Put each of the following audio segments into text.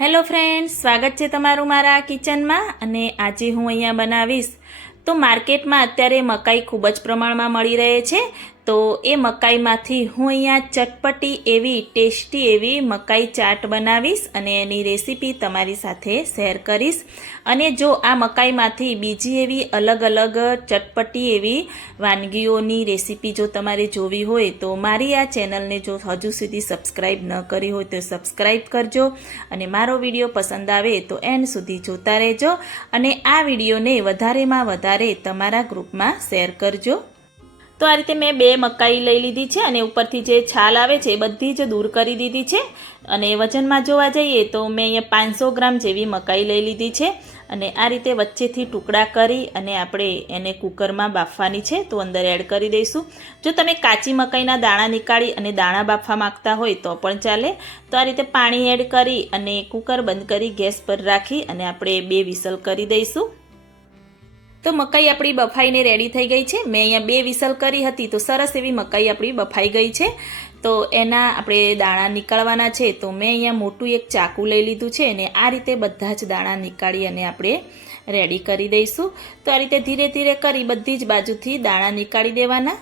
Hello friends, સ્વાગત છે તમારું મારા કિચનમાં અને આજે હું અહીંયા બનાવીશ. તો માર્કેટમાં અત્યારે મકાઈ ખૂબ જ પ્રમાણમાં મળી રહે છે. તો એ મકાઈમાંથી હું અહીંયા ચટપટી એવી ટેસ્ટી એવી મકાઈ ચાટ બનાવીશ અને એની રેસીપી તમારી સાથે શેર કરીશ. અને જો આ મકાઈમાંથી બીજી એવી અલગ અલગ ચટપટી એવી વાનગીઓની રેસીપી જો તમારે જોવી હોય તો મારી આ ચેનલને જો હજુ સુધી સબસ્ક્રાઈબ ન કરી હોય તો સબસ્ક્રાઈબ કરજો અને મારો વીડિયો પસંદ આવે તો એન્ડ સુધી જોતા રહેજો. અને આ વિડીયોને વધારેમાં વધારે તમારા ગ્રુપમાં શેર કરજો. તો આ રીતે મેં બે મકાઈ લઈ લીધી છે અને ઉપરથી જે છાલ આવે છે એ બધી જ દૂર કરી દીધી છે. અને વજનમાં જોવા જઈએ તો મેં અહીંયા પાંચસો ગ્રામ જેવી મકાઈ લઈ લીધી છે. અને આ રીતે વચ્ચેથી ટુકડા કરી અને આપણે એને કુકરમાં બાફવાની છે તો અંદર એડ કરી દઈશું. જો તમે કાચી મકાઈના દાણા નીકાળી અને દાણા બાફવા માંગતા હોય તો પણ ચાલે. તો આ રીતે પાણી એડ કરી અને કુકર બંધ કરી ગેસ પર રાખી અને આપણે બે વિસલ કરી દઈશું. તો મકાઈ આપણી બફાઈને રેડી થઈ ગઈ છે. મેં અહીંયા બે વિસલ કરી હતી તો સરસ એવી મકાઈ આપણી બફાઈ ગઈ છે. તો એના આપણે દાણા નીકાળવાના છે. તો મેં અહીંયા મોટું એક ચાકુ લઈ લીધું છે અને આ રીતે બધા જ દાણા નીકાળી અને આપણે રેડી કરી દઈશું. તો આ રીતે ધીરે ધીરે કરી બધી જ બાજુથી દાણા નીકાળી દેવાના.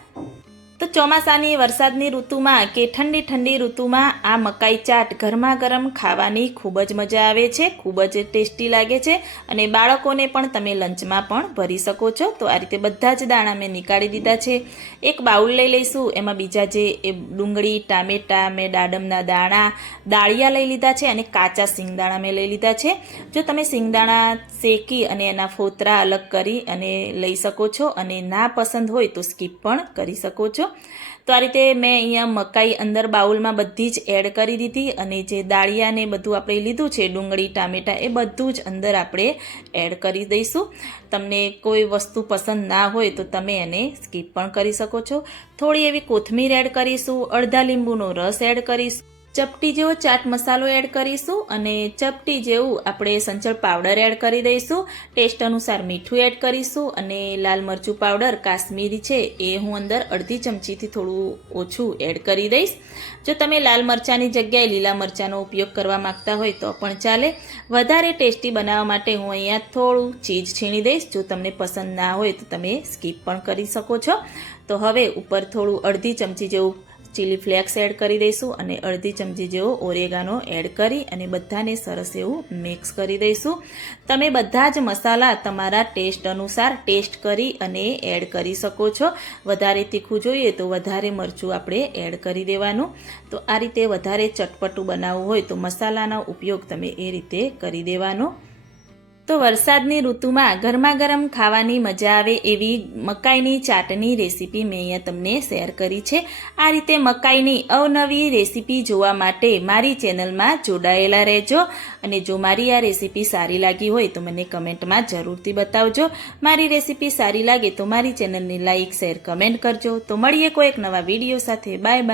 તો ચોમાસાની વરસાદની ઋતુમાં કે ઠંડી ઠંડી ઋતુમાં આ મકાઈ ચાટ ગરમા ગરમ ખાવાની ખૂબ જ મજા આવે છે, ખૂબ જ ટેસ્ટી લાગે છે અને બાળકોને પણ તમે લંચમાં પણ ભરી શકો છો. તો આ રીતે બધા જ દાણા મેં નીકાળી દીધા છે. એક બાઉલ લઈ લઈશું, એમાં બીજા જે એ ડુંગળી, ટામેટા, મેં દાડમના દાણા, દાળિયા લઈ લીધા છે અને કાચા સિંગદાણા મેં લઈ લીધા છે. જો તમે સિંગદાણા શેકી અને એના ફોતરા અલગ કરી અને લઈ શકો છો અને ના પસંદ હોય તો સ્કીપ પણ કરી શકો છો. તો આ રીતે મેં અહીંયા મકાઈ અંદર બાઉલમાં બધી જ એડ કરી દીધી અને જે દાળિયાને બધું આપણે લીધું છે, ડુંગળી, ટામેટાં, એ બધું જ અંદર આપણે એડ કરી દઈશું. તમને કોઈ વસ્તુ પસંદ ના હોય તો તમે એને સ્કીપ પણ કરી શકો છો. થોડી એવી કોથમીર એડ કરીશું, અડધા લીંબુનો રસ એડ કરીશું. ચપટી જેવો ચાટ મસાલો એડ કરીશું અને ચપટી જેવું આપણે સંચળ પાવડર એડ કરી દઈશું. ટેસ્ટ અનુસાર મીઠું એડ કરીશું અને લાલ મરચું પાવડર, કાશ્મીરી છે એ હું અંદર અડધી ચમચીથી થોડું ઓછું એડ કરી દઈશ. જો તમે લાલ મરચાંની જગ્યાએ લીલા મરચાંનો ઉપયોગ કરવા માંગતા હોય તો પણ ચાલે. વધારે ટેસ્ટી બનાવવા માટે હું અહીંયા થોડું ચીજ છીણી દઈશ. જો તમને પસંદ ના હોય તો તમે સ્કીપ પણ કરી શકો છો. તો હવે ઉપર થોડું અડધી ચમચી જેવું ચીલી ફ્લેક્સ એડ કરી દઈશું અને અડધી ચમચી જેવો ઓરેગાનો એડ કરી અને બધાને સરસ એવું મિક્સ કરી દઈશું. તમે બધા જ મસાલા તમારા ટેસ્ટ અનુસાર ટેસ્ટ કરી અને એડ કરી શકો છો. વધારે તીખું જોઈએ તો વધારે મરચું આપણે એડ કરી દેવાનું. તો આ રીતે વધારે ચટપટું બનાવવું હોય તો મસાલાનો ઉપયોગ તમે એ રીતે કરી દેવાનો. તો વરસાદની ઋતુમાં ગરમા ગરમ ખાવાની મજા આવે એવી મકાઈની ચાટની રેસીપી મેં અહીંયા તમને શેર કરી છે. આ રીતે મકાઈની અવનવી રેસીપી જોવા માટે મારી ચેનલમાં જોડાયેલા રહેજો અને જો મારી આ રેસીપી સારી લાગી હોય તો મને કમેન્ટમાં જરૂરથી બતાવજો. મારી રેસીપી સારી લાગે તો મારી ચેનલને લાઇક શેર, કમેન્ટ કરજો. તો મળીએ કોઈ એક નવા વીડિયો સાથે. Bye bye.